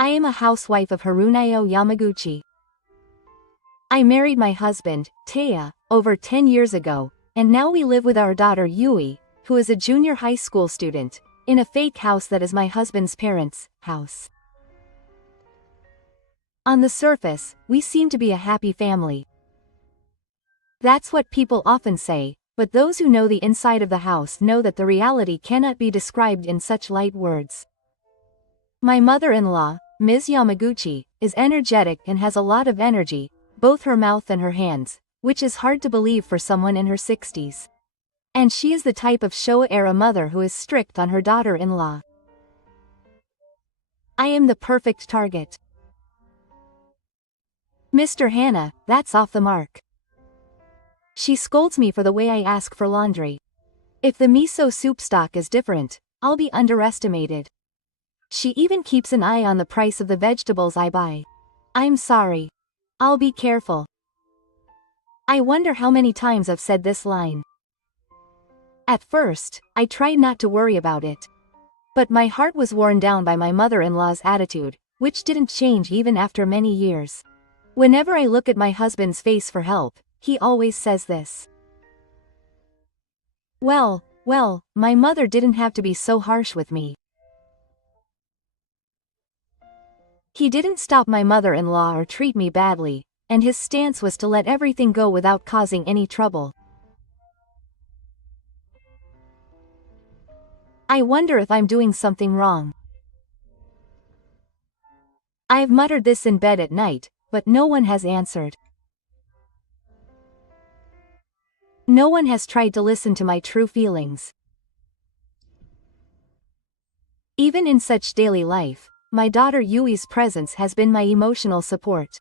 I am a housewife of Harunayo Yamaguchi. I married my husband, Taya, over 10 years ago, and now we live with our daughter Yui, who is a junior high school student, in a fake house that is my husband's parents' house. On the surface, we seem to be a happy family. That's what people often say, but those who know the inside of the house know that the reality cannot be described in such light words. My mother-in-law, Ms. Yamaguchi, is energetic and has a lot of energy, both her mouth and her hands, which is hard to believe for someone in her 60s. And she is the type of Showa-era mother who is strict on her daughter-in-law. I am the perfect target. Mr. Hannah, that's off the mark. She scolds me for the way I ask for laundry. If the miso soup stock is different, I'll be underestimated. She even keeps an eye on the price of the vegetables I buy. I'm sorry. I'll be careful. I wonder how many times I've said this line. At first, I tried not to worry about it. But my heart was worn down by my mother-in-law's attitude, which didn't change even after many years. Whenever I look at my husband's face for help, he always says this. Well, my mother didn't have to be so harsh with me. He didn't stop my mother-in-law or treat me badly, and his stance was to let everything go without causing any trouble. I wonder if I'm doing something wrong. I've muttered this in bed at night, but no one has answered. No one has tried to listen to my true feelings. Even in such daily life, my daughter Yui's presence has been my emotional support.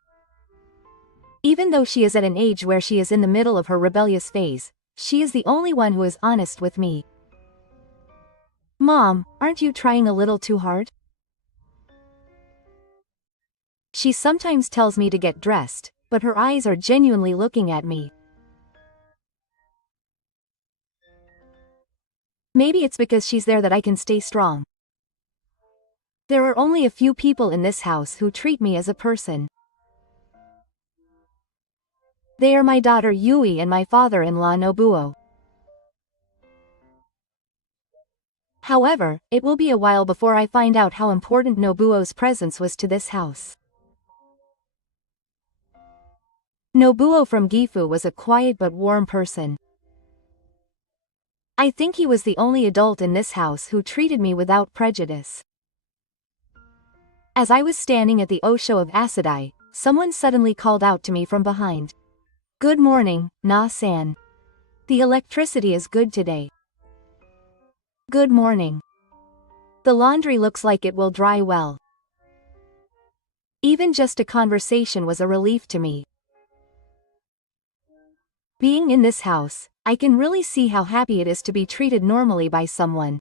Even though she is at an age where she is in the middle of her rebellious phase, she is the only one who is honest with me. Mom, aren't you trying a little too hard? She sometimes tells me to get dressed, but her eyes are genuinely looking at me. Maybe it's because she's there that I can stay strong. There are only a few people in this house who treat me as a person. They are my daughter Yui and my father-in-law Nobuo. However, it will be a while before I find out how important Nobuo's presence was to this house. Nobuo from Gifu was a quiet but warm person. I think he was the only adult in this house who treated me without prejudice. As I was standing at the Osho of Asadai, someone suddenly called out to me from behind. Good morning, Na-san. The electricity is good today. Good morning. The laundry looks like it will dry well. Even just a conversation was a relief to me. Being in this house, I can really see how happy it is to be treated normally by someone.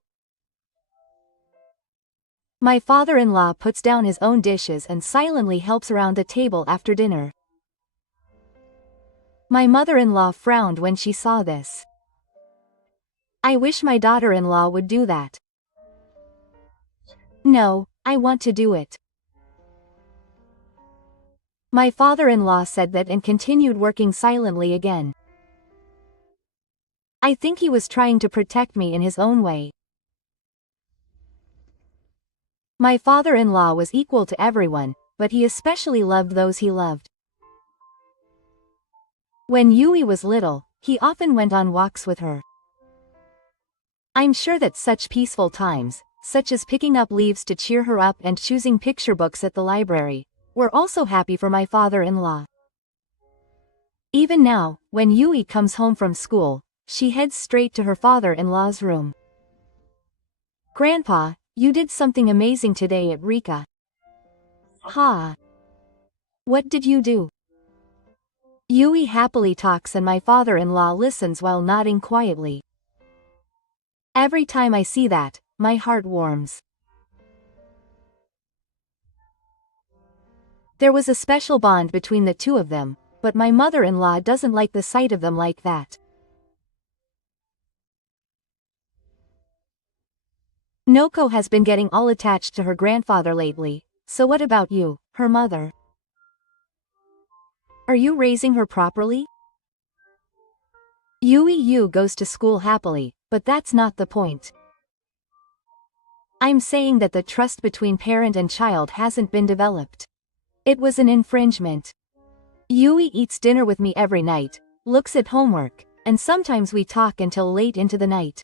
My father-in-law puts down his own dishes and silently helps around the table after dinner. My mother-in-law frowned when she saw this. I wish my daughter-in-law would do that. No, I want to do it. My father-in-law said that and continued working silently again. I think he was trying to protect me in his own way. My father-in-law was equal to everyone, but he especially loved those he loved. When Yui was little, he often went on walks with her. I'm sure that such peaceful times, such as picking up leaves to cheer her up and choosing picture books at the library, were also happy for my father-in-law. Even now, when Yui comes home from school, she heads straight to her father-in-law's room. Grandpa, you did something amazing today at Rika. Ha! What did you do? Yui happily talks and my father-in-law listens while nodding quietly. Every time I see that, my heart warms. There was a special bond between the two of them, but my mother-in-law doesn't like the sight of them like that. Noko has been getting all attached to her grandfather lately, So what about you, her mother? Are you raising her properly? Yu goes to school happily, but that's not the point. I'm saying that the trust between parent and child hasn't been developed. It was an infringement. Yui eats dinner with me every night, looks at homework, and sometimes we talk until late into the night.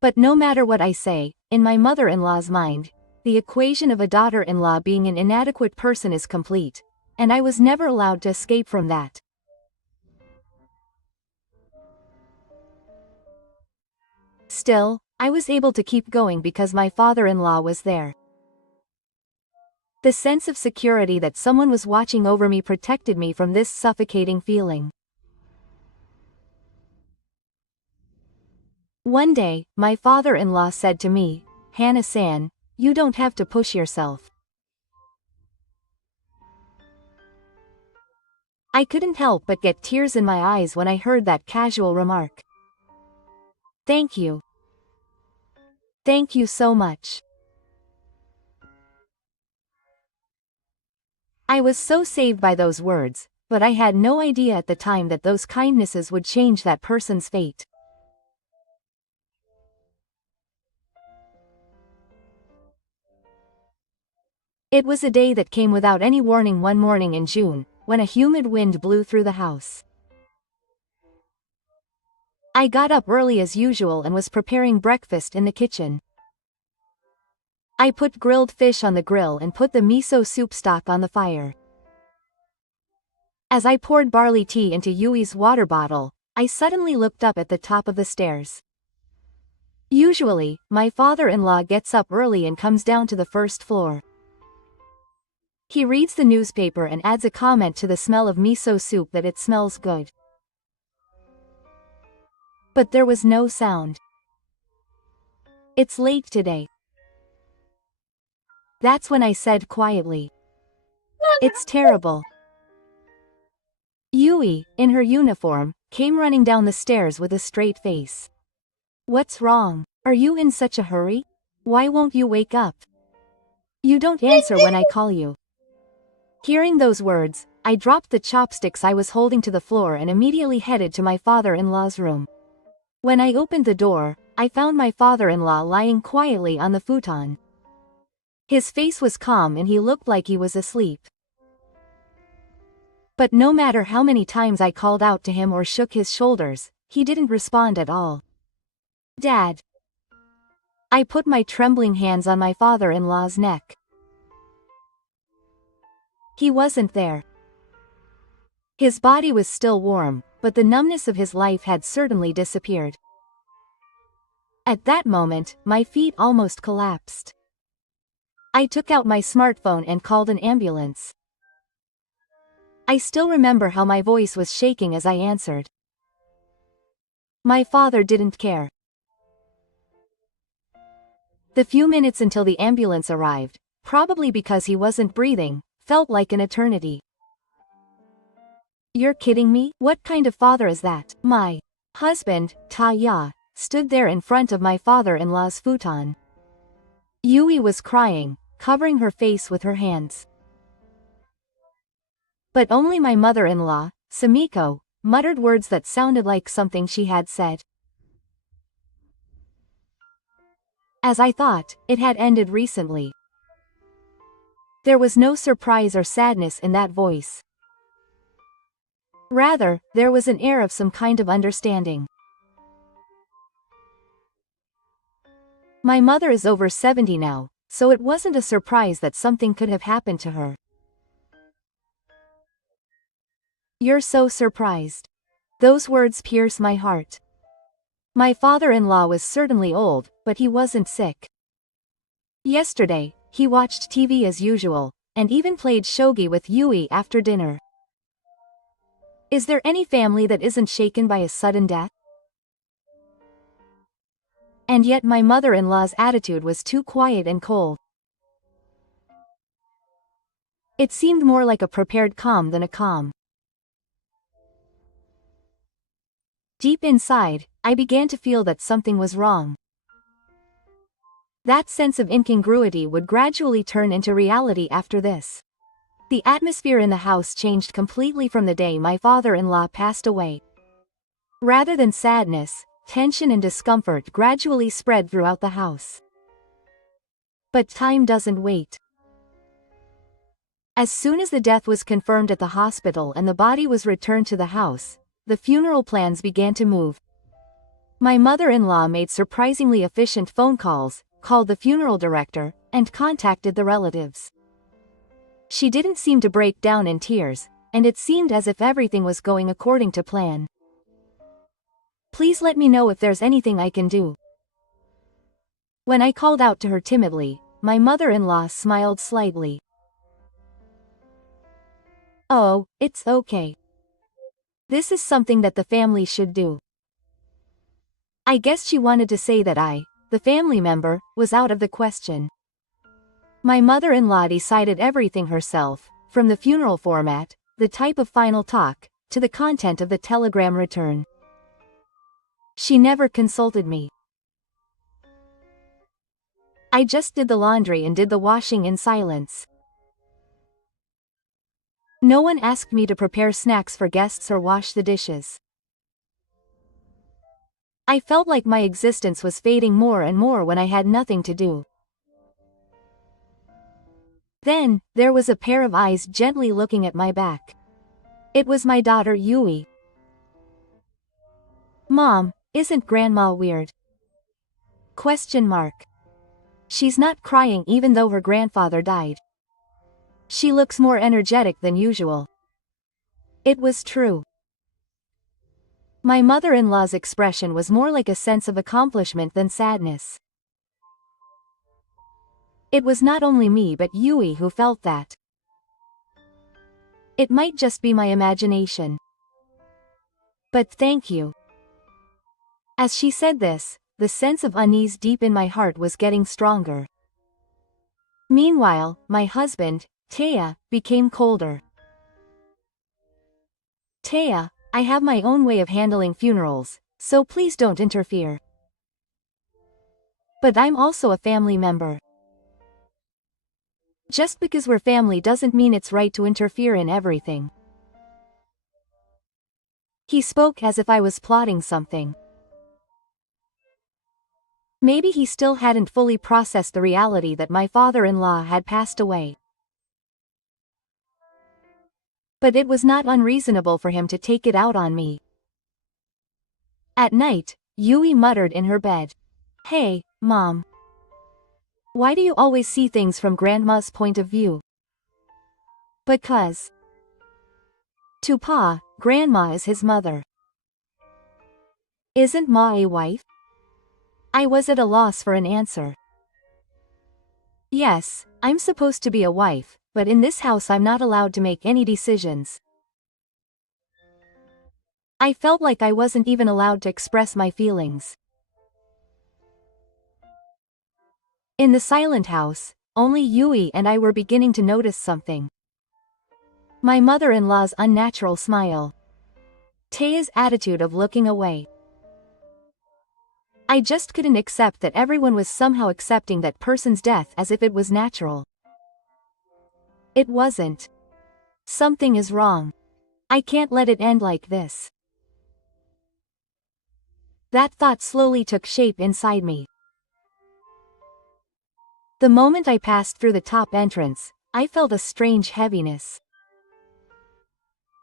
But no matter what I say, in my mother-in-law's mind, the equation of a daughter-in-law being an inadequate person is complete, and I was never allowed to escape from that. Still, I was able to keep going because my father-in-law was there. The sense of security that someone was watching over me protected me from this suffocating feeling. One day, my father-in-law said to me, "Hana-san, you don't have to push yourself." I couldn't help but get tears in my eyes when I heard that casual remark. Thank you. Thank you so much. I was so saved by those words, but I had no idea at the time that those kindnesses would change that person's fate. It was a day that came without any warning one morning in June, when a humid wind blew through the house. I got up early as usual and was preparing breakfast in the kitchen. I put grilled fish on the grill and put the miso soup stock on the fire. As I poured barley tea into Yui's water bottle, I suddenly looked up at the top of the stairs. Usually, my father-in-law gets up early and comes down to the first floor. He reads the newspaper and adds a comment to the smell of miso soup that it smells good. But there was no sound. It's late today. That's when I said quietly, "It's terrible." Yui, in her uniform, came running down the stairs with a straight face. "What's wrong? Are you in such a hurry? Why won't you wake up? You don't answer when I call you." Hearing those words, I dropped the chopsticks I was holding to the floor and immediately headed to my father-in-law's room. When I opened the door, I found my father-in-law lying quietly on the futon. His face was calm and he looked like he was asleep. But no matter how many times I called out to him or shook his shoulders, he didn't respond at all. "Dad." I put my trembling hands on my father-in-law's neck. He wasn't there. His body was still warm, but the numbness of his life had certainly disappeared. At that moment, my feet almost collapsed. I took out my smartphone and called an ambulance. I still remember how my voice was shaking as I answered. My father didn't care. The few minutes until the ambulance arrived, probably because he wasn't breathing, felt like an eternity. "You're kidding me? What kind of father is that?" My husband, Ta-ya, stood there in front of my father-in-law's futon. Yui was crying, covering her face with her hands. But only my mother-in-law, Sumiko, muttered words that sounded like something she had said. As I thought, it had ended recently. There was no surprise or sadness in that voice. Rather, there was an air of some kind of understanding. My mother is over 70 now, so it wasn't a surprise that something could have happened to her. "You're so surprised." Those words pierce my heart. My father-in-law was certainly old, but he wasn't sick. Yesterday, he watched TV as usual, and even played shogi with Yui after dinner. Is there any family that isn't shaken by a sudden death? And yet my mother-in-law's attitude was too quiet and cold. It seemed more like a prepared calm than a calm. Deep inside, I began to feel that something was wrong. That sense of incongruity would gradually turn into reality after this. The atmosphere in the house changed completely from the day my father-in-law passed away. Rather than sadness, tension and discomfort gradually spread throughout the house. But time doesn't wait. As soon as the death was confirmed at the hospital and the body was returned to the house, the funeral plans began to move. My mother-in-law made surprisingly efficient phone calls, called the funeral director, and contacted the relatives. She didn't seem to break down in tears, and it seemed as if everything was going according to plan. "Please let me know if there's anything I can do." When I called out to her timidly, my mother-in-law smiled slightly. "Oh, it's okay. This is something that the family should do." I guess she wanted to say that I, the family member, was out of the question. My mother-in-law decided everything herself, from the funeral format, the type of final talk, to the content of the telegram return. She never consulted me. I just did the laundry and did the washing in silence. No one asked me to prepare snacks for guests or wash the dishes. I felt like my existence was fading more and more when I had nothing to do. Then, there was a pair of eyes gently looking at my back. It was my daughter Yui. "Mom, isn't Grandma weird?" Question mark. She's not crying even though her grandfather died. She looks more energetic than usual. It was true. My mother-in-law's expression was more like a sense of accomplishment than sadness. It was not only me but Yui who felt that. It might just be my imagination. But thank you. As she said this, the sense of unease deep in my heart was getting stronger. Meanwhile, my husband, Taya, became colder. "Taya, I have my own way of handling funerals, so please don't interfere." "But I'm also a family member." "Just because we're family doesn't mean it's right to interfere in everything." He spoke as if I was plotting something. Maybe he still hadn't fully processed the reality that my father-in-law had passed away. But it was not unreasonable for him to take it out on me. At night, Yui muttered in her bed, "Hey, Mom. Why do you always see things from Grandma's point of view?" "Because to Pa, Grandma is his mother. Isn't Ma a wife?" I was at a loss for an answer. "Yes, I'm supposed to be a wife, but in this house I'm not allowed to make any decisions." I felt like I wasn't even allowed to express my feelings. In the silent house, only Yui and I were beginning to notice something. My mother-in-law's unnatural smile. Taya's attitude of looking away. I just couldn't accept that everyone was somehow accepting that person's death as if it was natural. It wasn't. Something is wrong. I can't let it end like this. That thought slowly took shape inside me. The moment I passed through the top entrance, I felt a strange heaviness.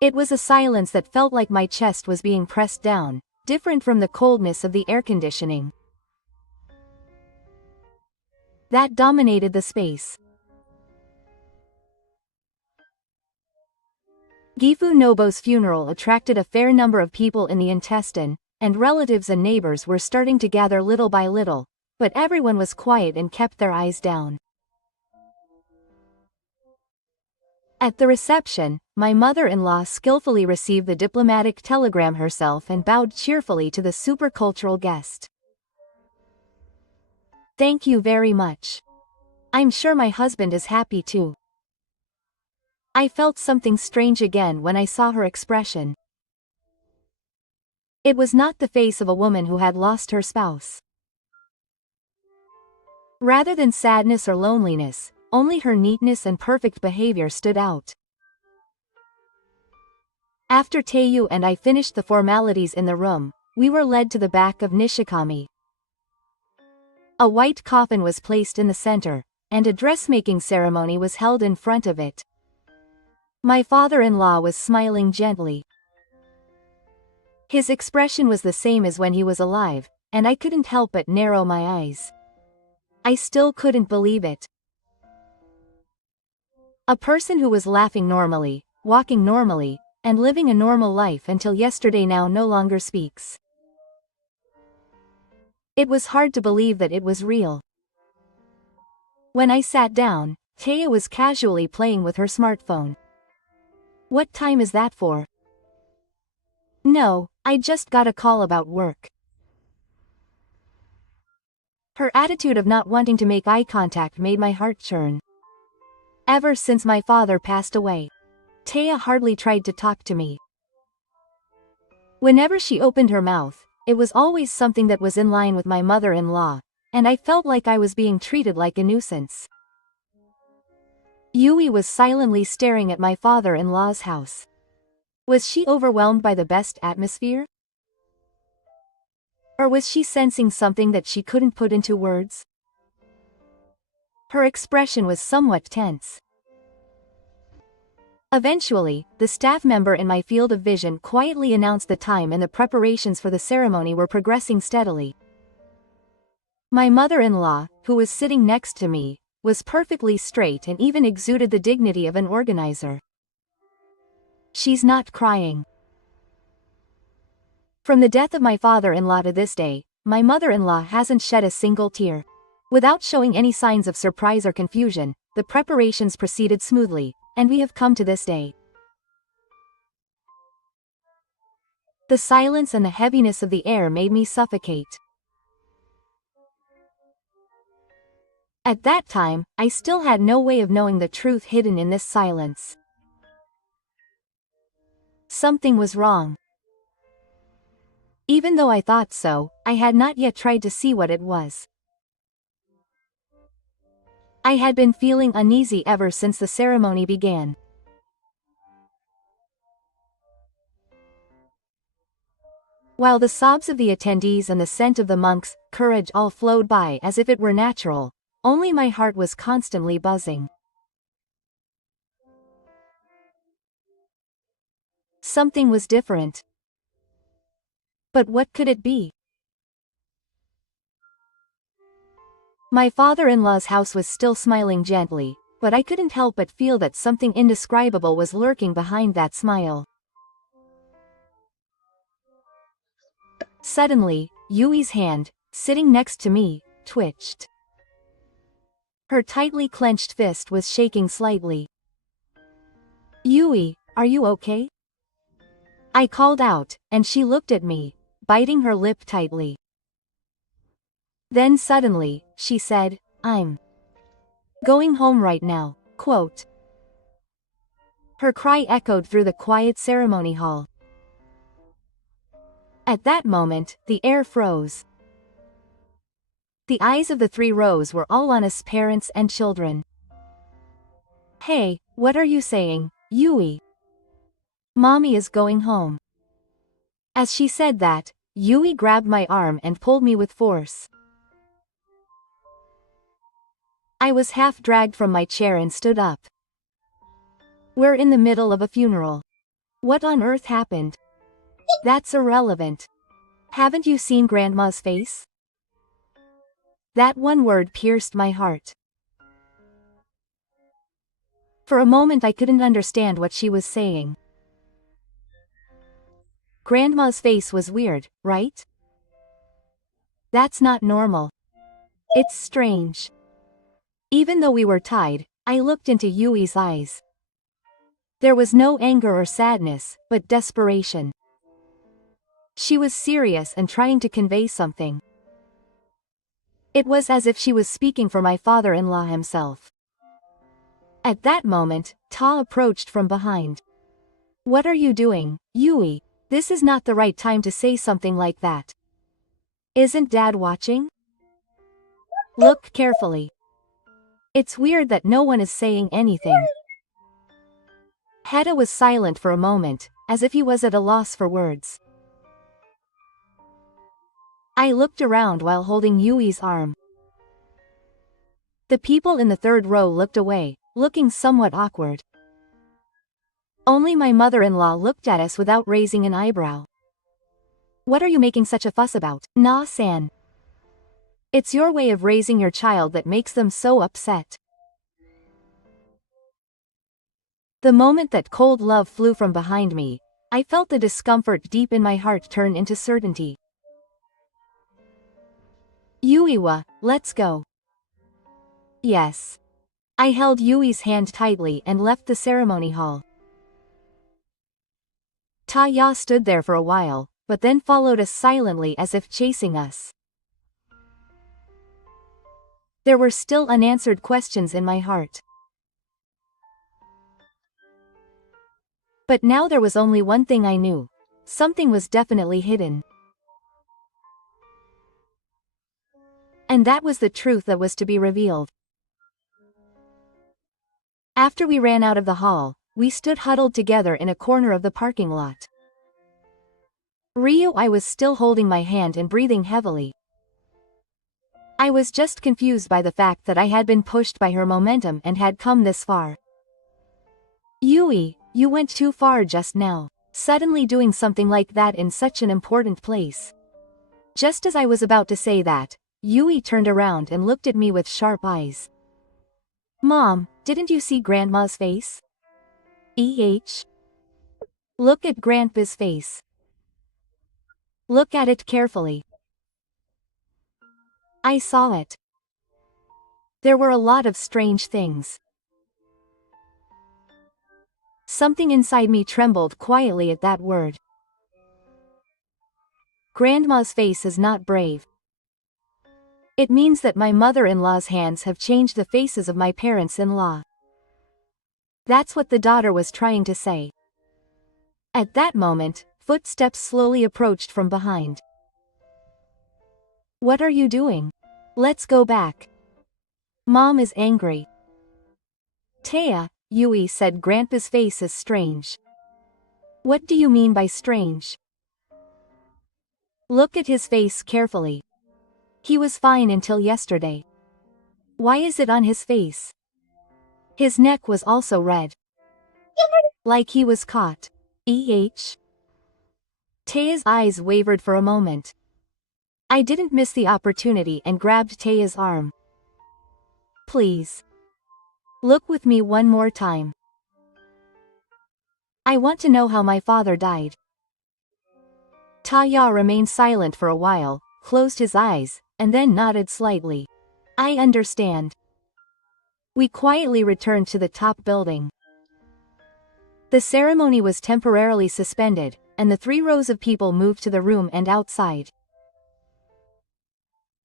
It was a silence that felt like my chest was being pressed down, different from the coldness of the air conditioning that dominated the space. Gifu Nobu's funeral attracted a fair number of people in the intestine, and relatives and neighbors were starting to gather little by little, but everyone was quiet and kept their eyes down. At the reception, my mother-in-law skillfully received the diplomatic telegram herself and bowed cheerfully to the supercultural guest. "Thank you very much. I'm sure my husband is happy too." I felt something strange again when I saw her expression. It was not the face of a woman who had lost her spouse. Rather than sadness or loneliness, only her neatness and perfect behavior stood out. After Taeyu and I finished the formalities in the room, we were led to the back of Nishikami. A white coffin was placed in the center, and a dressmaking ceremony was held in front of it. My father-in-law was smiling gently. His expression was the same as when he was alive, and I couldn't help but narrow my eyes. I still couldn't believe it. A person who was laughing normally, walking normally, and living a normal life until yesterday now no longer speaks. It was hard to believe that it was real. When I sat down, Taya was casually playing with her smartphone. What time is that for? No, I just got a call about work. Her attitude of not wanting to make eye contact made my heart churn. Ever since my father passed away, Taya hardly tried to talk to me. Whenever she opened her mouth, it was always something that was in line with my mother-in-law, and I felt like I was being treated like a nuisance. Yui was silently staring at my father-in-law's house. Was she overwhelmed by the best atmosphere? Or was she sensing something that she couldn't put into words? Her expression was somewhat tense. Eventually, the staff member in my field of vision quietly announced the time and the preparations for the ceremony were progressing steadily. My mother-in-law, who was sitting next to me, was perfectly straight and even exuded the dignity of an organizer. She's not crying. From the death of my father-in-law to this day, my mother-in-law hasn't shed a single tear. Without showing any signs of surprise or confusion, the preparations proceeded smoothly, and we have come to this day. The silence and the heaviness of the air made me suffocate. At that time, I still had no way of knowing the truth hidden in this silence. Something was wrong. Even though I thought so, I had not yet tried to see what it was. I had been feeling uneasy ever since the ceremony began. While the sobs of the attendees and the scent of the monks' courage all flowed by as if it were natural, only my heart was constantly buzzing. Something was different. But what could it be? My father-in-law's house was still smiling gently, but I couldn't help but feel that something indescribable was lurking behind that smile. Suddenly, Yui's hand, sitting next to me, twitched. Her tightly clenched fist was shaking slightly. "Yui, are you okay?" I called out, and she looked at me, biting her lip tightly. Then suddenly, she said, "I'm going home right now," quote. Her cry echoed through the quiet ceremony hall. At that moment, the air froze. The eyes of the 3 rows were all on us parents and children. "Hey, what are you saying, Yui? Mommy is going home." As she said that, Yui grabbed my arm and pulled me with force. I was half dragged from my chair and stood up. "We're in the middle of a funeral. What on earth happened?" "That's irrelevant. Haven't you seen Grandma's face?" That one word pierced my heart. For a moment I couldn't understand what she was saying. Grandma's face was weird, right? That's not normal. It's strange. Even though we were tied, I looked into Yui's eyes. There was no anger or sadness, but desperation. She was serious and trying to convey something. It was as if she was speaking for my father-in-law himself. At that moment, Ta approached from behind. "What are you doing, Yui? This is not the right time to say something like that. Isn't Dad watching?" Look carefully. It's weird that no one is saying anything. Hedda was silent for a moment, as if he was at a loss for words. I looked around while holding Yui's arm. The people in the third row looked away, looking somewhat awkward. Only my mother-in-law looked at us without raising an eyebrow. What are you making such a fuss about, Na-san? It's your way of raising your child that makes them so upset. The moment that cold love flew from behind me, I felt the discomfort deep in my heart turn into certainty. Yui-wa, let's go. Yes. I held Yui's hand tightly and left the ceremony hall. Ta-ya stood there for a while, but then followed us silently as if chasing us. There were still unanswered questions in my heart. But now there was only one thing I knew. Something was definitely hidden. And that was the truth that was to be revealed. After we ran out of the hall, we stood huddled together in a corner of the parking lot. I was still holding my hand and breathing heavily. I was just confused by the fact that I had been pushed by her momentum and had come this far. Yui, you went too far just now, suddenly doing something like that in such an important place. Just as I was about to say that, Yui turned around and looked at me with sharp eyes. Mom, didn't you see Grandma's face? Look at Grandpa's face. Look at it carefully. I saw it. There were a lot of strange things. Something inside me trembled quietly at that word. Grandma's face is not brave. It means that my mother-in-law's hands have changed the faces of my parents-in-law. That's what the daughter was trying to say. At that moment, footsteps slowly approached from behind. What are you doing? Let's go back. Mom is angry. Taya, Yui said. Grandpa's face is strange. What do you mean by strange? Look at his face carefully. He was fine until yesterday. Why is it on his face? His neck was also red. Like he was caught. Taya's eyes wavered for a moment. I didn't miss the opportunity and grabbed Taya's arm. Please. Look with me one more time. I want to know how my father died. Taya remained silent for a while, closed his eyes, and then nodded slightly. I understand. We quietly returned to the top building. The ceremony was temporarily suspended, and the 3 rows of people moved to the room and outside.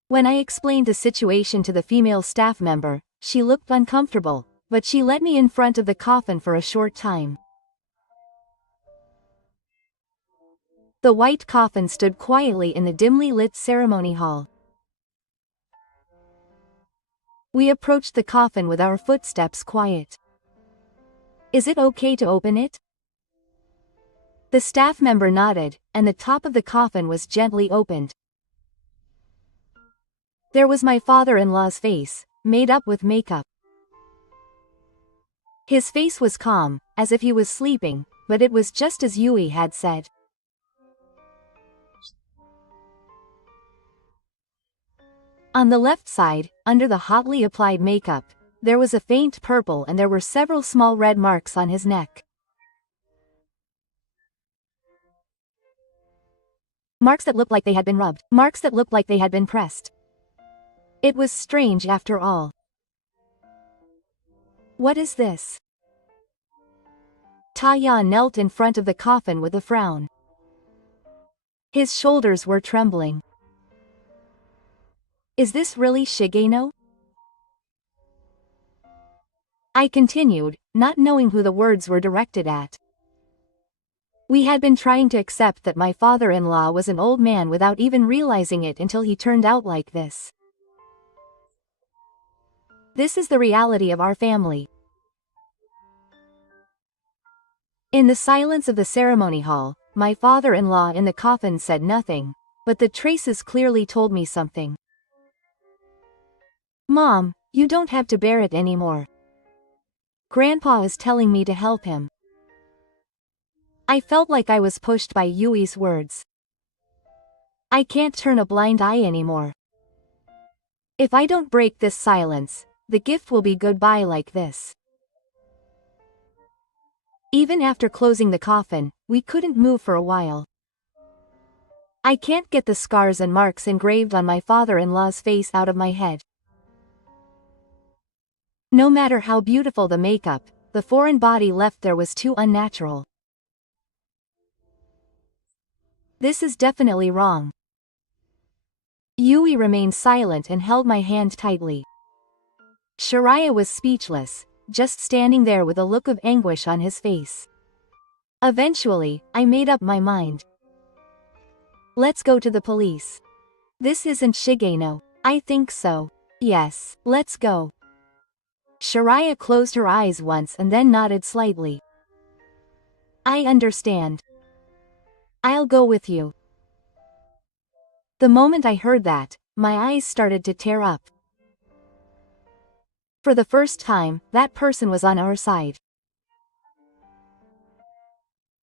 When I explained the situation to the female staff member, she looked uncomfortable, but she let me in front of the coffin for a short time. The white coffin stood quietly in the dimly lit ceremony hall. We approached the coffin with our footsteps quiet. Is it okay to open it? The staff member nodded, and the top of the coffin was gently opened. There was my father-in-law's face, made up with makeup. His face was calm, as if he was sleeping, but it was just as Yui had said. On the left side, under the hotly applied makeup, there was a faint purple and there were several small red marks on his neck. Marks that looked like they had been rubbed, marks that looked like they had been pressed. It was strange after all. What is this? Taya knelt in front of the coffin with a frown. His shoulders were trembling. Is this really Shigeno? I continued, not knowing who the words were directed at. We had been trying to accept that my father-in-law was an old man without even realizing it until he turned out like this. This is the reality of our family. In the silence of the ceremony hall, my father-in-law in the coffin said nothing, but the traces clearly told me something. Mom, you don't have to bear it anymore. Grandpa is telling me to help him. I felt like I was pushed by Yui's words. I can't turn a blind eye anymore. If I don't break this silence, the gift will be goodbye like this. Even after closing the coffin, we couldn't move for a while. I can't get the scars and marks engraved on my father-in-law's face out of my head. No matter how beautiful the makeup, the foreign body left there was too unnatural. This is definitely wrong. Yui remained silent and held my hand tightly. Shiraya was speechless, just standing there with a look of anguish on his face. Eventually, I made up my mind. Let's go to the police. This isn't Shigeno. I think so. Yes, let's go. Shiraya closed her eyes once and then nodded slightly. I understand. I'll go with you. The moment I heard that, my eyes started to tear up. For the first time, that person was on our side.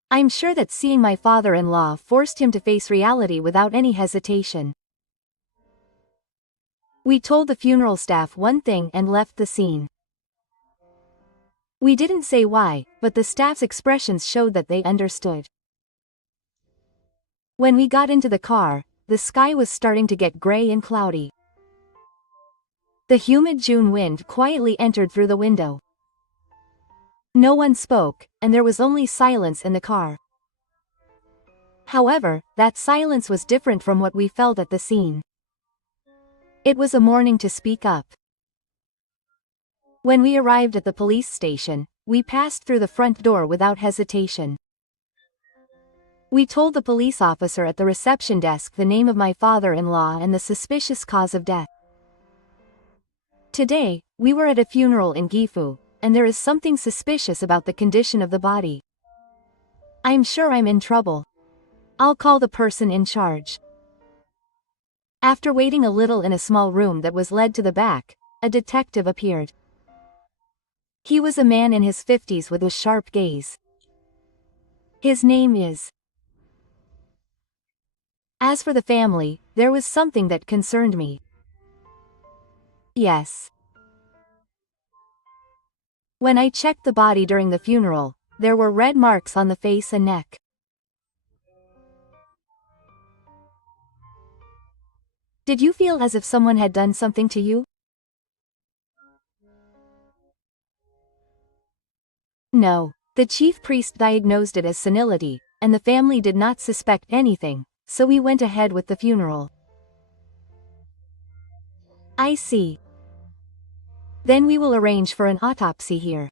I'm sure that seeing my father-in-law forced him to face reality without any hesitation. We told the funeral staff one thing and left the scene. We didn't say why, but the staff's expressions showed that they understood. When we got into the car, the sky was starting to get gray and cloudy. The humid June wind quietly entered through the window. No one spoke, and there was only silence in the car. However, that silence was different from what we felt at the scene. It was a morning to speak up. When we arrived at the police station, we passed through the front door without hesitation. We told the police officer at the reception desk the name of my father-in-law and the suspicious cause of death. Today, we were at a funeral in Gifu, and there is something suspicious about the condition of the body. I'm sure I'm in trouble. I'll call the person in charge. After waiting a little in a small room that was led to the back, a detective appeared. He was a man in his 50s with a sharp gaze. His name is. As for the family, there was something that concerned me. Yes. When I checked the body during the funeral, there were red marks on the face and neck. Did you feel as if someone had done something to you? No. The chief priest diagnosed it as senility, and the family did not suspect anything, so we went ahead with the funeral. I see. Then we will arrange for an autopsy here.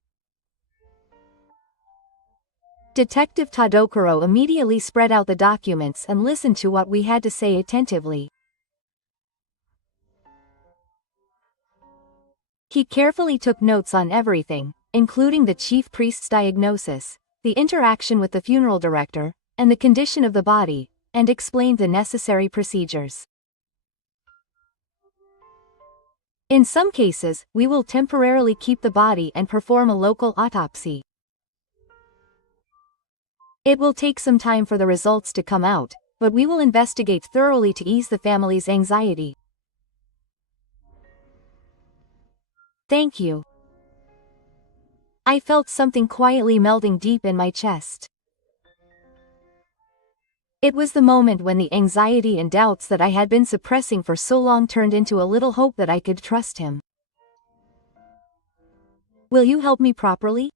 Detective Tadokuro immediately spread out the documents and listened to what we had to say attentively. He carefully took notes on everything, including the chief priest's diagnosis, the interaction with the funeral director, and the condition of the body, and explained the necessary procedures. In some cases, we will temporarily keep the body and perform a local autopsy. It will take some time for the results to come out, but we will investigate thoroughly to ease the family's anxiety. Thank you. I felt something quietly melting deep in my chest. It was the moment when the anxiety and doubts that I had been suppressing for so long turned into a little hope that I could trust him. Will you help me properly?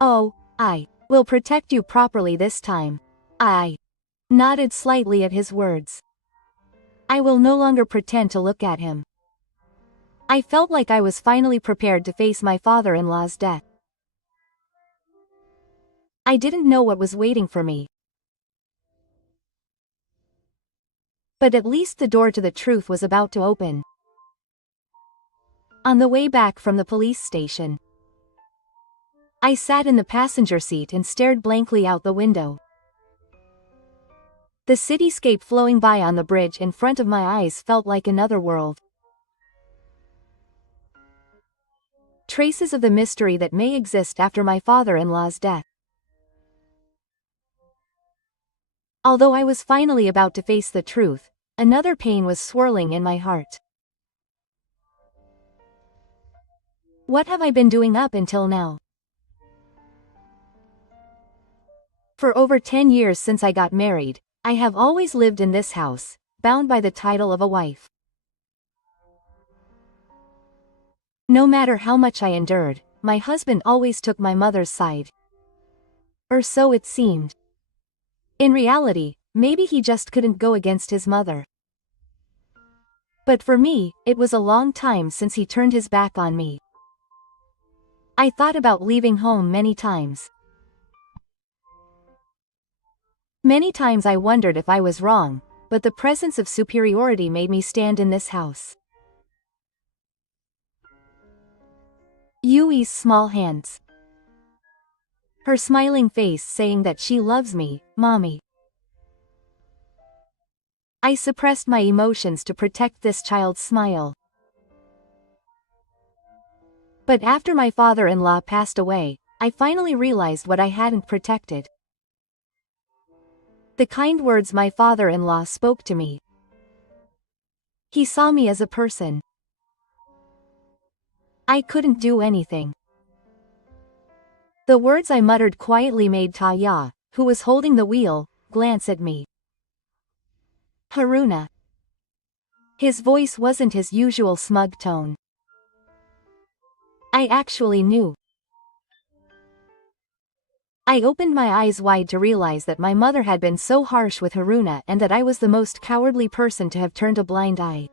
Oh, I will protect you properly this time. I nodded slightly at his words. I will no longer pretend to look at him. I felt like I was finally prepared to face my father-in-law's death. I didn't know what was waiting for me. But at least the door to the truth was about to open. On the way back from the police station, I sat in the passenger seat and stared blankly out the window. The cityscape flowing by on the bridge in front of my eyes felt like another world. Traces of the mystery that may exist after my father-in-law's death. Although I was finally about to face the truth, another pain was swirling in my heart. What have I been doing up until now? For over 10 years since I got married, I have always lived in this house, bound by the title of a wife. No matter how much I endured, my husband always took my mother's side. Or so it seemed. In reality, maybe he just couldn't go against his mother. But for me, it was a long time since he turned his back on me. I thought about leaving home many times. Many times I wondered if I was wrong, but the presence of superiority made me stand in this house. Yui's small hands. Her smiling face saying that she loves me, Mommy. I suppressed my emotions to protect this child's smile. But after my father-in-law passed away, I finally realized what I hadn't protected. The kind words my father-in-law spoke to me. He saw me as a person. I couldn't do anything. The words I muttered quietly made Taya, who was holding the wheel, glance at me. Haruna. His voice wasn't his usual smug tone. I actually knew. I opened my eyes wide to realize that my mother had been so harsh with Haruna and that I was the most cowardly person to have turned a blind eye.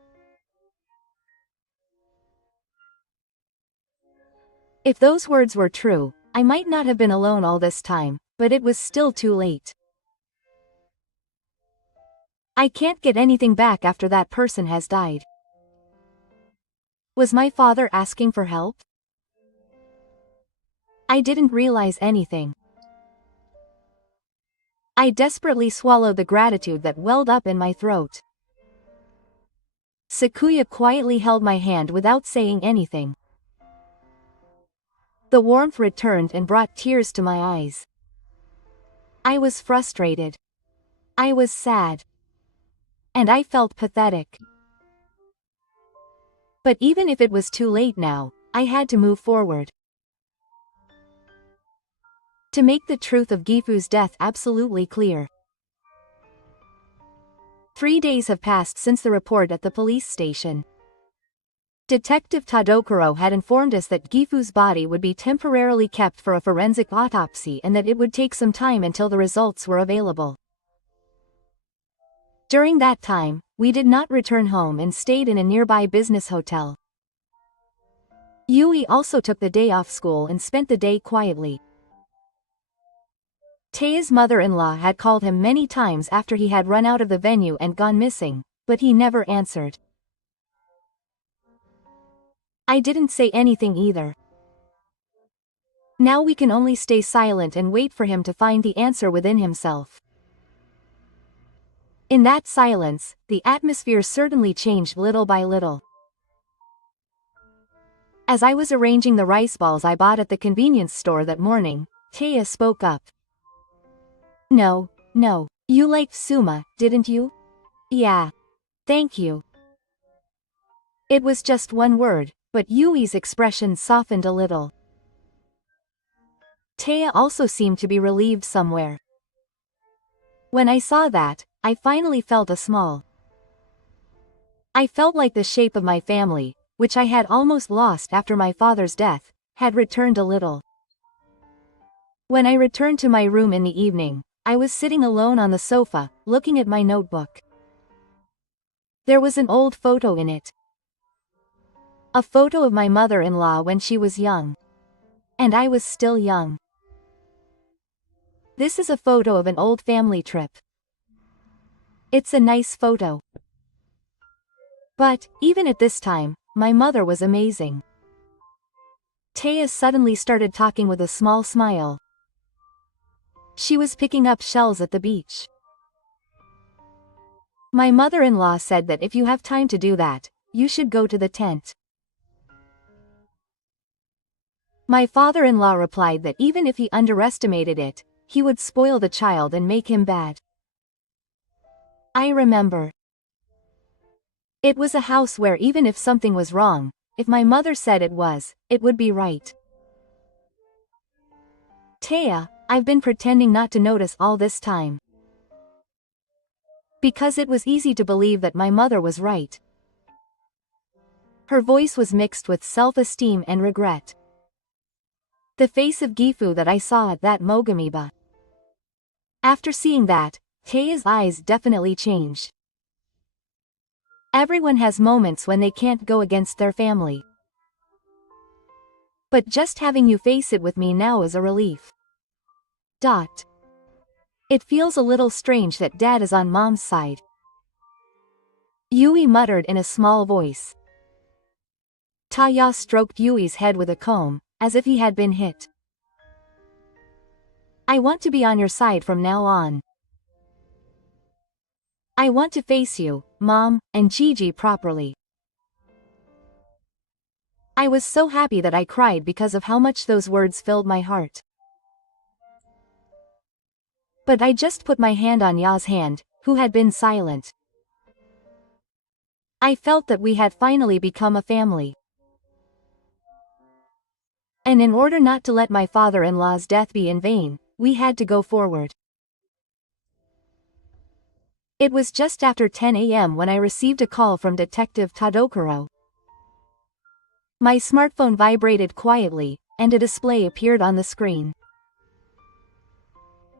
If those words were true, I might not have been alone all this time, but it was still too late. I can't get anything back after that person has died. Was my father asking for help? I didn't realize anything. I desperately swallowed the gratitude that welled up in my throat. Sakuya quietly held my hand without saying anything. The warmth returned and brought tears to my eyes. I was frustrated. I was sad. And I felt pathetic. But even if it was too late now, I had to move forward. To make the truth of Gifu's death absolutely clear. 3 days have passed since the report at the police station. Detective Tadokuro had informed us that Gifu's body would be temporarily kept for a forensic autopsy and that it would take some time until the results were available. During that time, we did not return home and stayed in a nearby business hotel. Yui also took the day off school and spent the day quietly. Taya's mother-in-law had called him many times after he had run out of the venue and gone missing, but he never answered. I didn't say anything either. Now we can only stay silent and wait for him to find the answer within himself. In that silence, the atmosphere certainly changed little by little. As I was arranging the rice balls I bought at the convenience store that morning, Taya spoke up. No, you liked Suma, didn't you? Yeah. Thank you. It was just one word, but Yui's expression softened a little. Taya also seemed to be relieved somewhere. When I saw that, I finally felt a small. I felt like the shape of my family, which I had almost lost after my father's death, had returned a little. When I returned to my room in the evening, I was sitting alone on the sofa, looking at my notebook. There was an old photo in it. A photo of my mother-in-law when she was young. And I was still young. This is a photo of an old family trip. It's a nice photo. But, even at this time, my mother was amazing. Taya suddenly started talking with a small smile. She was picking up shells at the beach. My mother-in-law said that if you have time to do that, you should go to the tent. My father-in-law replied that even if he underestimated it, he would spoil the child and make him bad. I remember. It was a house where even if something was wrong, if my mother said it was, it would be right. Taya, I've been pretending not to notice all this time. Because it was easy to believe that my mother was right. Her voice was mixed with self-esteem and regret. The face of Gifu that I saw at that Mogamiba. After seeing that, Taya's eyes definitely changed. Everyone has moments when they can't go against their family. But just having you face it with me now is a relief. It feels a little strange that Dad is on Mom's side. Yui muttered in a small voice. Taya stroked Yui's head with a comb, as if he had been hit. I want to be on your side from now on. I want to face you, Mom, and Gigi properly. I was so happy that I cried because of how much those words filled my heart. But I just put my hand on Ya's hand, who had been silent. I felt that we had finally become a family. And in order not to let my father-in-law's death be in vain, we had to go forward. It was just after 10 a.m. when I received a call from Detective Tadokuro. My smartphone vibrated quietly, and a display appeared on the screen.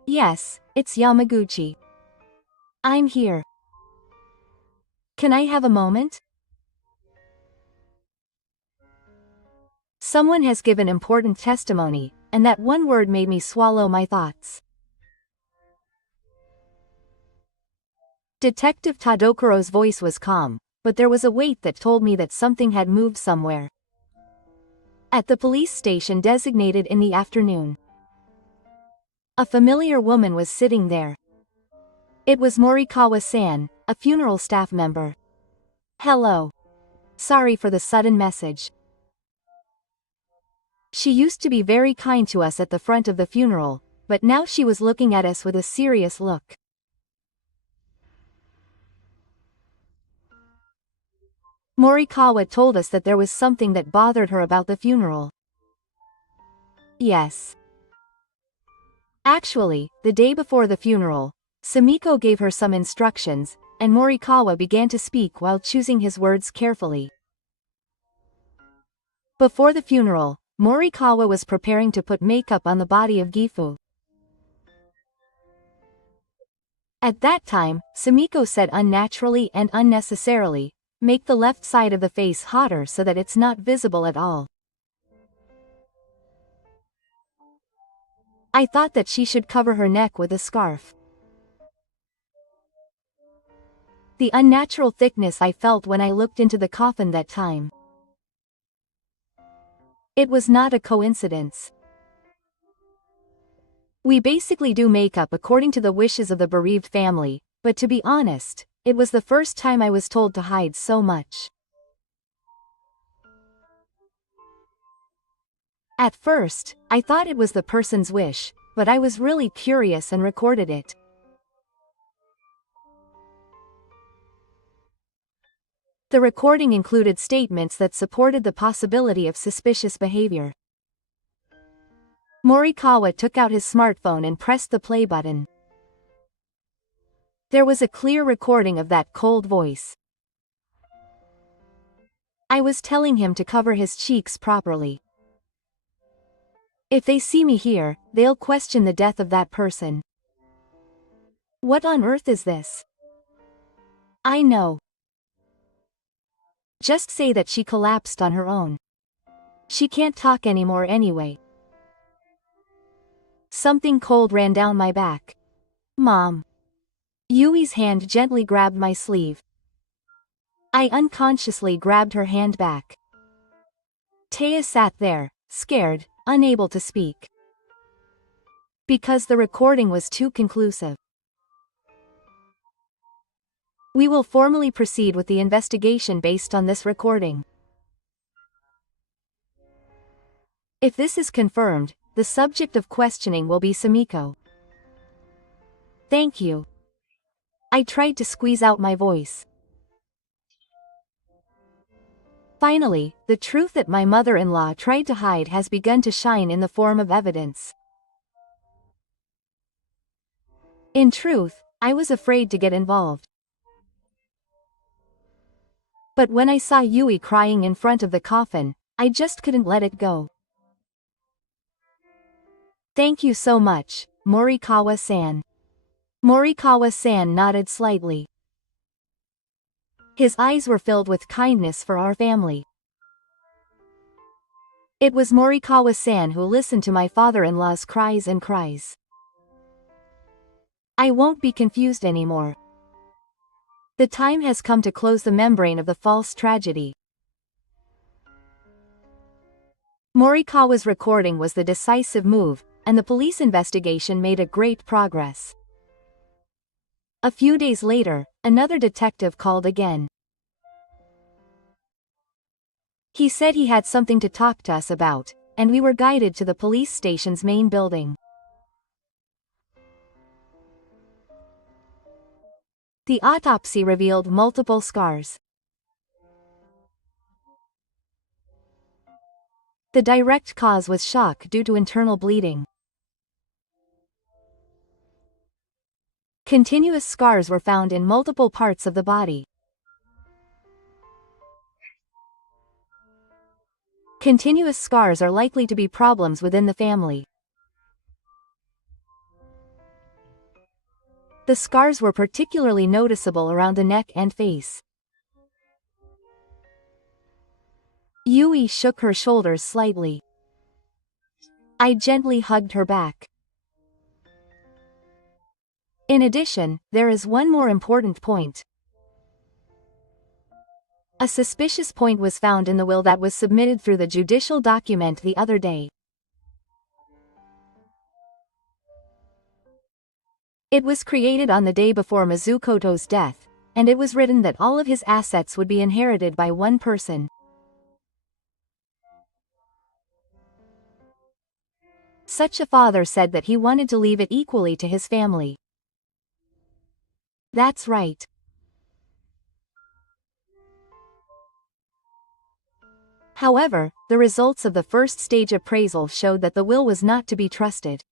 Yes, it's Yamaguchi. I'm here. Can I have a moment? Someone has given important testimony, and that one word made me swallow my thoughts. Detective Tadokuro's voice was calm, but there was a weight that told me that something had moved somewhere. At the police station designated in the afternoon, a familiar woman was sitting there. It was Morikawa-san, a funeral staff member. Hello. Sorry for the sudden message. She used to be very kind to us at the front of the funeral, but now she was looking at us with a serious look. Morikawa told us that there was something that bothered her about the funeral. Yes. Actually, the day before the funeral, Sumiko gave her some instructions, and Morikawa began to speak while choosing his words carefully. Before the funeral, Morikawa was preparing to put makeup on the body of Gifu. At that time, Sumiko said unnaturally and unnecessarily, "Make the left side of the face hotter so that it's not visible at all." I thought that she should cover her neck with a scarf. The unnatural thickness I felt when I looked into the coffin that time. It was not a coincidence. We basically do makeup according to the wishes of the bereaved family, but to be honest, it was the first time I was told to hide so much. At first, I thought it was the person's wish, but I was really curious and recorded it. The recording included statements that supported the possibility of suspicious behavior. Morikawa took out his smartphone and pressed the play button. There was a clear recording of that cold voice. I was telling him to cover his cheeks properly. If they see me here, they'll question the death of that person. What on earth is this? I know. Just say that she collapsed on her own. She can't talk anymore anyway. Something cold ran down my back. Mom. Yui's hand gently grabbed my sleeve. I unconsciously grabbed her hand back. Taya sat there, scared, unable to speak. Because the recording was too conclusive. We will formally proceed with the investigation based on this recording. If this is confirmed, the subject of questioning will be Sumiko. Thank you. I tried to squeeze out my voice. Finally, the truth that my mother-in-law tried to hide has begun to shine in the form of evidence. In truth, I was afraid to get involved. But when I saw Yui crying in front of the coffin, I just couldn't let it go. Thank you so much, Morikawa-san. Morikawa-san nodded slightly. His eyes were filled with kindness for our family. It was Morikawa-san who listened to my father-in-law's cries and cries. I won't be confused anymore. The time has come to close the membrane of the false tragedy. Morikawa's recording was the decisive move, and the police investigation made a great progress. A few days later, another detective called again. He said he had something to talk to us about, and we were guided to the police station's main building. The autopsy revealed multiple scars. The direct cause was shock due to internal bleeding. Continuous scars were found in multiple parts of the body. Continuous scars are likely to be problems within the family. The scars were particularly noticeable around the neck and face. Yui shook her shoulders slightly. I gently hugged her back. In addition, there is one more important point. A suspicious point was found in the will that was submitted through the judicial document the other day. It was created on the day before Mizukoto's death, and it was written that all of his assets would be inherited by one person. Such a father said that he wanted to leave it equally to his family. That's right. However, the results of the first stage appraisal showed that the will was not to be trusted.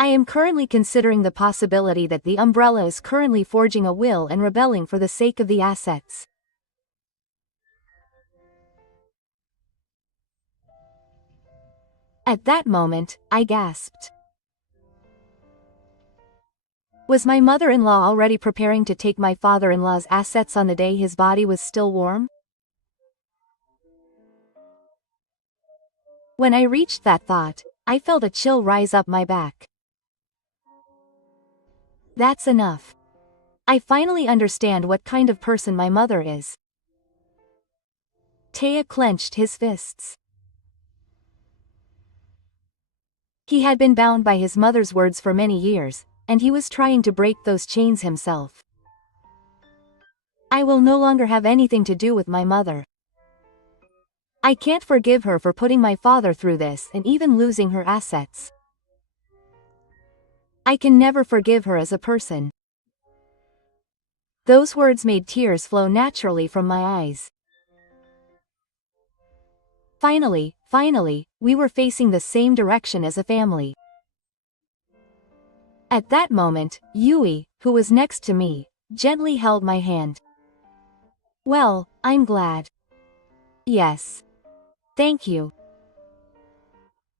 I am currently considering the possibility that the umbrella is currently forging a will and rebelling for the sake of the assets. At that moment, I gasped. Was my mother-in-law already preparing to take my father-in-law's assets on the day his body was still warm? When I reached that thought, I felt a chill rise up my back. That's enough. I finally understand what kind of person my mother is. Taya clenched his fists. He had been bound by his mother's words for many years, and he was trying to break those chains himself. I will no longer have anything to do with my mother. I can't forgive her for putting my father through this and even losing her assets. I can never forgive her as a person. Those words made tears flow naturally from my eyes. Finally, we were facing the same direction as a family. At that moment, Yui, who was next to me, gently held my hand. Well, I'm glad. Yes. Thank you.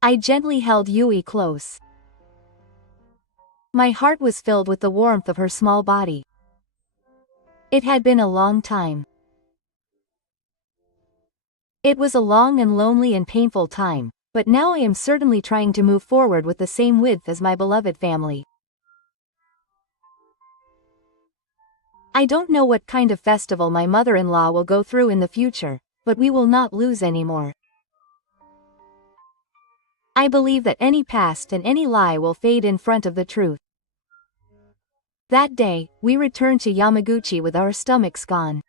I gently held Yui close. My heart was filled with the warmth of her small body. It had been a long time. It was a long and lonely and painful time, but now I am certainly trying to move forward with the same width as my beloved family. I don't know what kind of festival my mother-in-law will go through in the future, but we will not lose anymore. I believe that any past and any lie will fade in front of the truth. That day, we returned to Yamaguchi with our stomachs gone.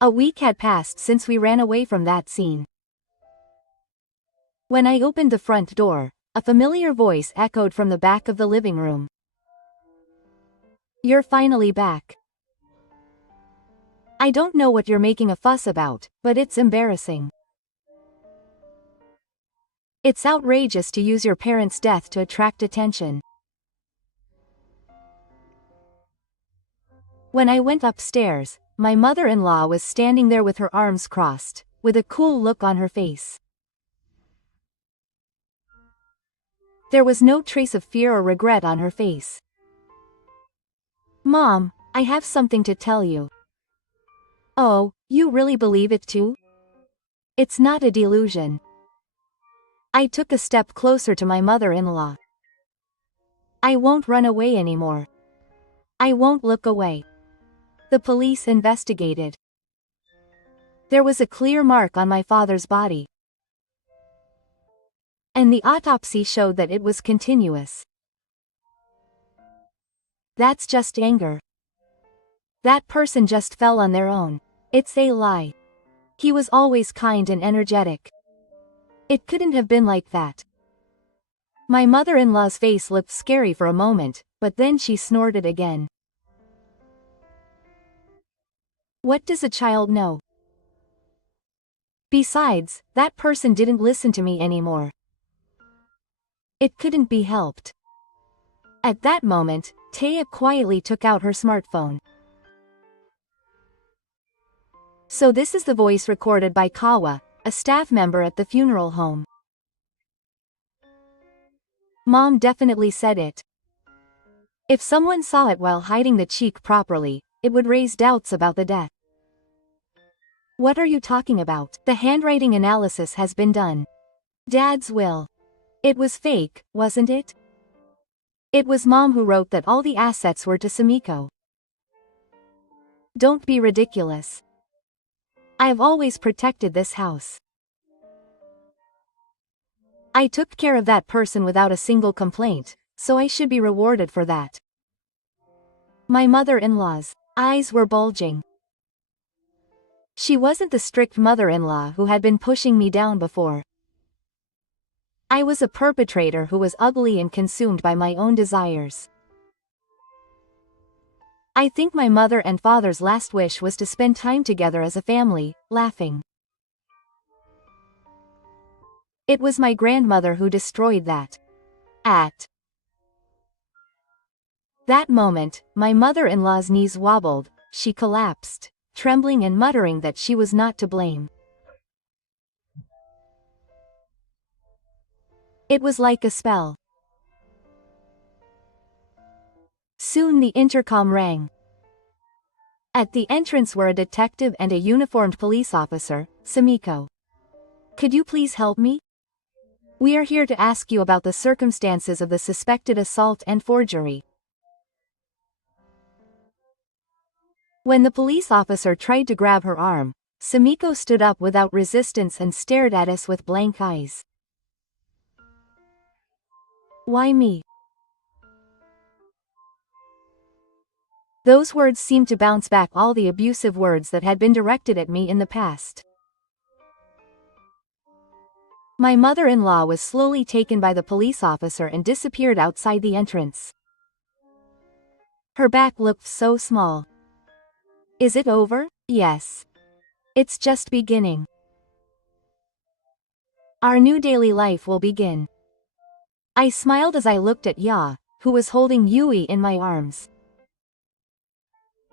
A week had passed since we ran away from that scene. When I opened the front door, a familiar voice echoed from the back of the living room. You're finally back. I don't know what you're making a fuss about, but it's embarrassing. It's outrageous to use your parents' death to attract attention. When I went upstairs, my mother-in-law was standing there with her arms crossed, with a cool look on her face. There was no trace of fear or regret on her face. Mom, I have something to tell you. Oh, you really believe it too? It's not a delusion. I took a step closer to my mother-in-law. I won't run away anymore. I won't look away. The police investigated. There was a clear mark on my father's body. And the autopsy showed that it was continuous. That's just anger. That person just fell on their own. It's a lie. He was always kind and energetic. It couldn't have been like that. My mother-in-law's face looked scary for a moment, but then she snorted again. What does a child know? Besides, that person didn't listen to me anymore. It couldn't be helped. At that moment, Taya quietly took out her smartphone. So this is the voice recorded by Kawa, a staff member at the funeral home. Mom definitely said it. If someone saw it while hiding the cheek properly, it would raise doubts about the death. What are you talking about? The handwriting analysis has been done. Dad's will. It was fake, wasn't it? It was Mom who wrote that all the assets were to Sumiko. Don't be ridiculous. I've always protected this house. I took care of that person without a single complaint, so I should be rewarded for that. My mother-in-law's eyes were bulging. She wasn't the strict mother-in-law who had been pushing me down before. I was a perpetrator who was ugly and consumed by my own desires. I think my mother and father's last wish was to spend time together as a family, laughing. It was my grandmother who destroyed that. At that moment, my mother-in-law's knees wobbled, she collapsed, trembling and muttering that she was not to blame. It was like a spell. Soon the intercom rang. At the entrance were a detective and a uniformed police officer, Sumiko. Could you please help me? We are here to ask you about the circumstances of the suspected assault and forgery. When the police officer tried to grab her arm, Sumiko stood up without resistance and stared at us with blank eyes. Why me? Those words seemed to bounce back all the abusive words that had been directed at me in the past. My mother-in-law was slowly taken by the police officer and disappeared outside the entrance. Her back looked so small. Is it over? Yes. It's just beginning. Our new daily life will begin. I smiled as I looked at Ya, who was holding Yui in my arms.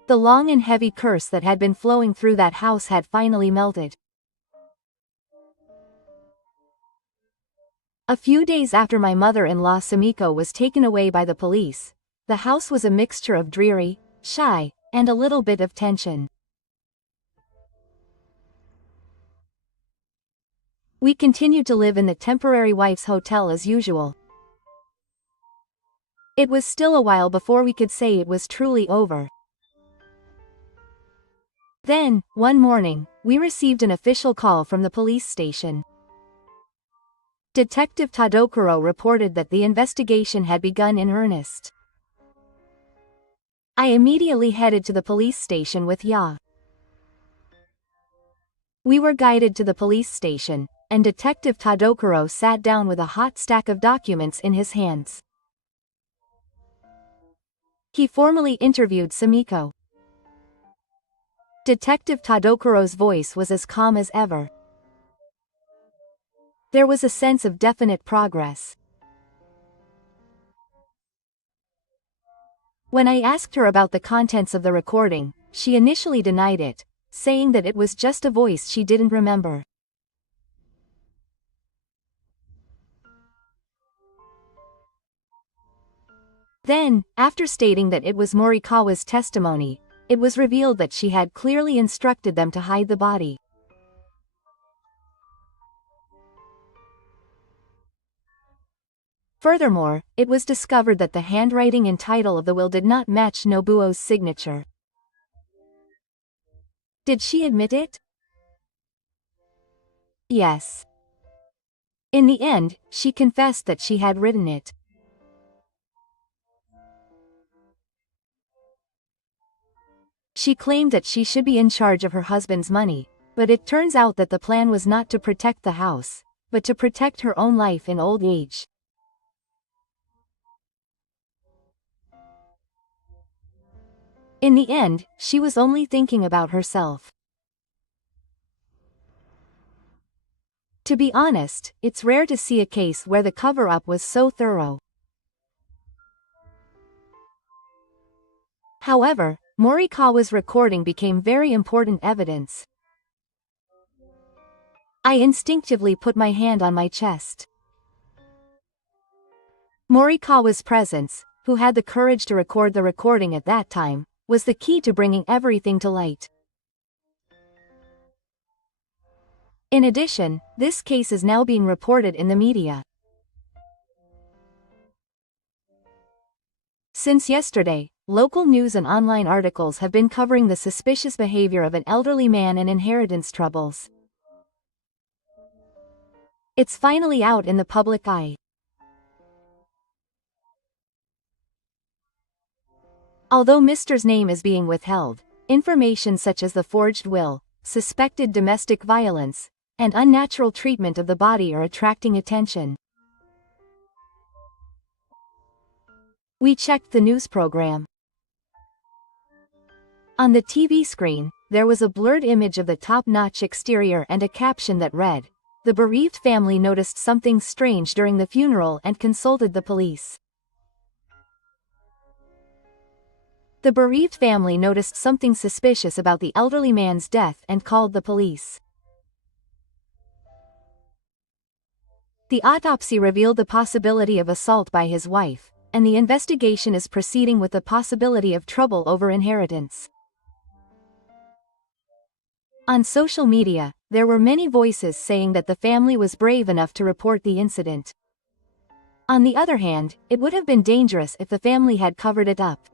The long and heavy curse that had been flowing through that house had finally melted. A few days after my mother-in-law Sumiko was taken away by the police, the house was a mixture of dreary, shy, and a little bit of tension. We continued to live in the temporary wife's hotel as usual. It was still a while before we could say it was truly over. Then, one morning, we received an official call from the police station. Detective Tadokuro reported that the investigation had begun in earnest. I immediately headed to the police station with Ya. We were guided to the police station, and Detective Tadokuro sat down with a hot stack of documents in his hands. He formally interviewed Sumiko. Detective Tadokuro's voice was as calm as ever. There was a sense of definite progress. When I asked her about the contents of the recording, she initially denied it, saying that it was just a voice she didn't remember. Then, after stating that it was Morikawa's testimony, it was revealed that she had clearly instructed them to hide the body. Furthermore, it was discovered that the handwriting and title of the will did not match Nobuo's signature. Did she admit it? Yes. In the end, she confessed that she had written it. She claimed that she should be in charge of her husband's money, but it turns out that the plan was not to protect the house, but to protect her own life in old age. In the end, she was only thinking about herself. To be honest, it's rare to see a case where the cover-up was so thorough. However, Morikawa's recording became very important evidence. I instinctively put my hand on my chest. Morikawa's presence, who had the courage to record the recording at that time, was the key to bringing everything to light. In addition, this case is now being reported in the media. Since yesterday, local news and online articles have been covering the suspicious behavior of an elderly man and inheritance troubles. It's finally out in the public eye. Although Mr.'s name is being withheld, information such as the forged will, suspected domestic violence, and unnatural treatment of the body are attracting attention. We checked the news program. On the TV screen, there was a blurred image of the top-notch exterior and a caption that read, "The bereaved family noticed something strange during the funeral and consulted the police." The bereaved family noticed something suspicious about the elderly man's death and called the police. The autopsy revealed the possibility of assault by his wife, and the investigation is proceeding with the possibility of trouble over inheritance. On social media, there were many voices saying that the family was brave enough to report the incident. On the other hand, it would have been dangerous if the family had covered it up.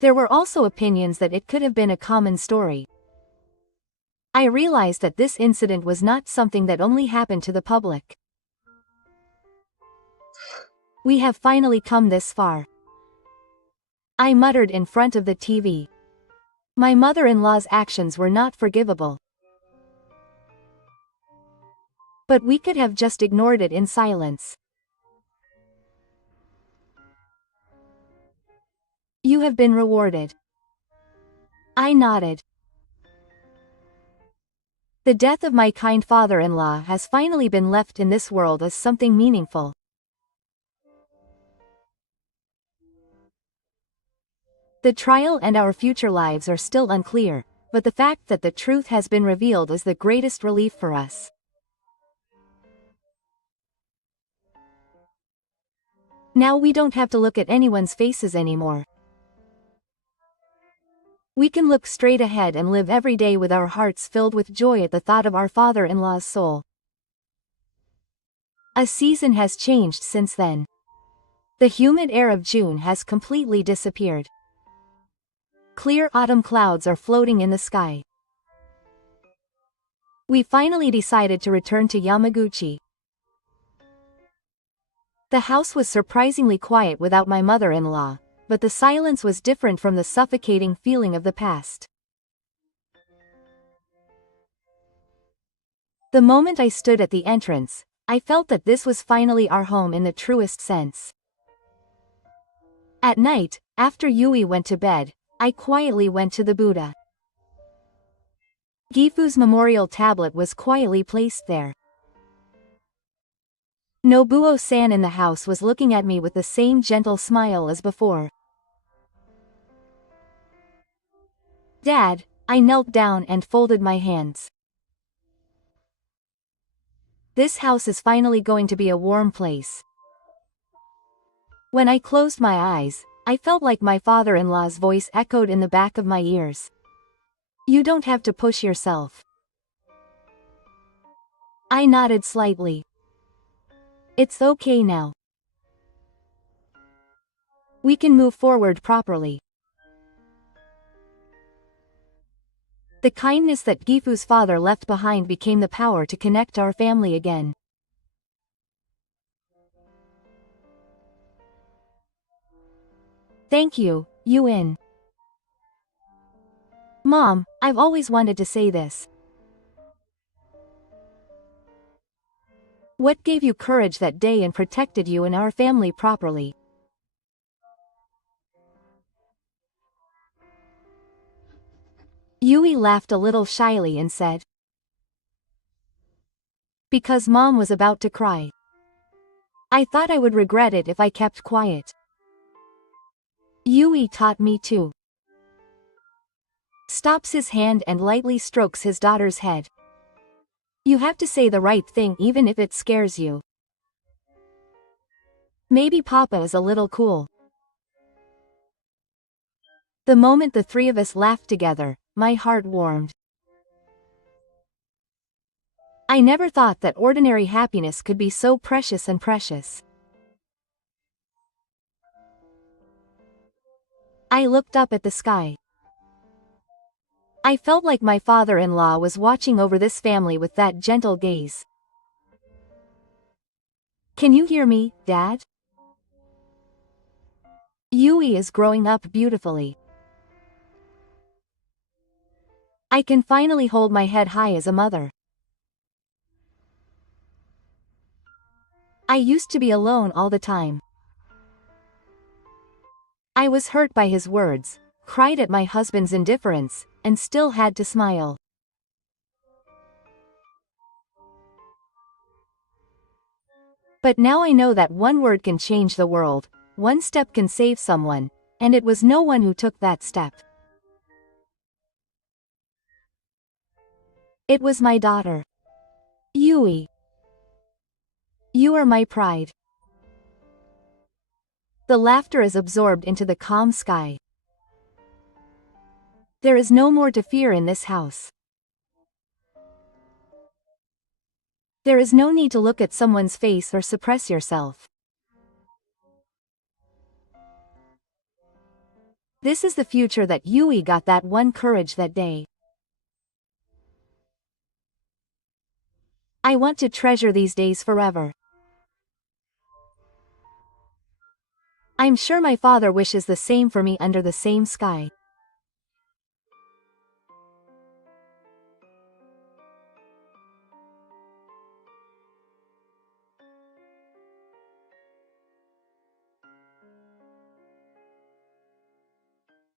There were also opinions that it could have been a common story. I realized that this incident was not something that only happened to the public. We have finally come this far. I muttered in front of the TV. My mother-in-law's actions were not forgivable. But we could have just ignored it in silence. You have been rewarded. I nodded. The death of my kind father-in-law has finally been left in this world as something meaningful. The trial and our future lives are still unclear, but the fact that the truth has been revealed is the greatest relief for us. Now we don't have to look at anyone's faces anymore. We can look straight ahead and live every day with our hearts filled with joy at the thought of our father-in-law's soul. A season has changed since then. The humid air of June has completely disappeared. Clear autumn clouds are floating in the sky. We finally decided to return to Yamaguchi. The house was surprisingly quiet without my mother-in-law, but the silence was different from the suffocating feeling of the past. The moment I stood at the entrance, I felt that this was finally our home in the truest sense. At night, after Yui went to bed, I quietly went to the Buddha. Gifu's memorial tablet was quietly placed there. Nobuo-san in the house was looking at me with the same gentle smile as before. Dad, I knelt down and folded my hands. This house is finally going to be a warm place. When I closed my eyes, I felt like my father-in-law's voice echoed in the back of my ears. You don't have to push yourself. I nodded slightly. It's okay now. We can move forward properly. The kindness that Gifu's father left behind became the power to connect our family again. Thank you, Yun. Mom, I've always wanted to say this. What gave you courage that day and protected you and our family properly? Yui laughed a little shyly and said, because Mom was about to cry. I thought I would regret it if I kept quiet. Yui taught me too. Stops his hand and lightly strokes his daughter's head. You have to say the right thing even if it scares you. Maybe Papa is a little cool. The moment the three of us laughed together, my heart warmed. I never thought that ordinary happiness could be so precious and precious. I looked up at the sky. I felt like my father-in-law was watching over this family with that gentle gaze. Can you hear me, Dad? Yui is growing up beautifully. I can finally hold my head high as a mother. I used to be alone all the time. I was hurt by his words, cried at my husband's indifference, and still had to smile. But now I know that one word can change the world, one step can save someone, and it was no one who took that step. It was my daughter. Yui. You are my pride. The laughter is absorbed into the calm sky. There is no more to fear in this house. There is no need to look at someone's face or suppress yourself. This is the future that Yui got that one courage that day. I want to treasure these days forever. I'm sure my father wishes the same for me under the same sky.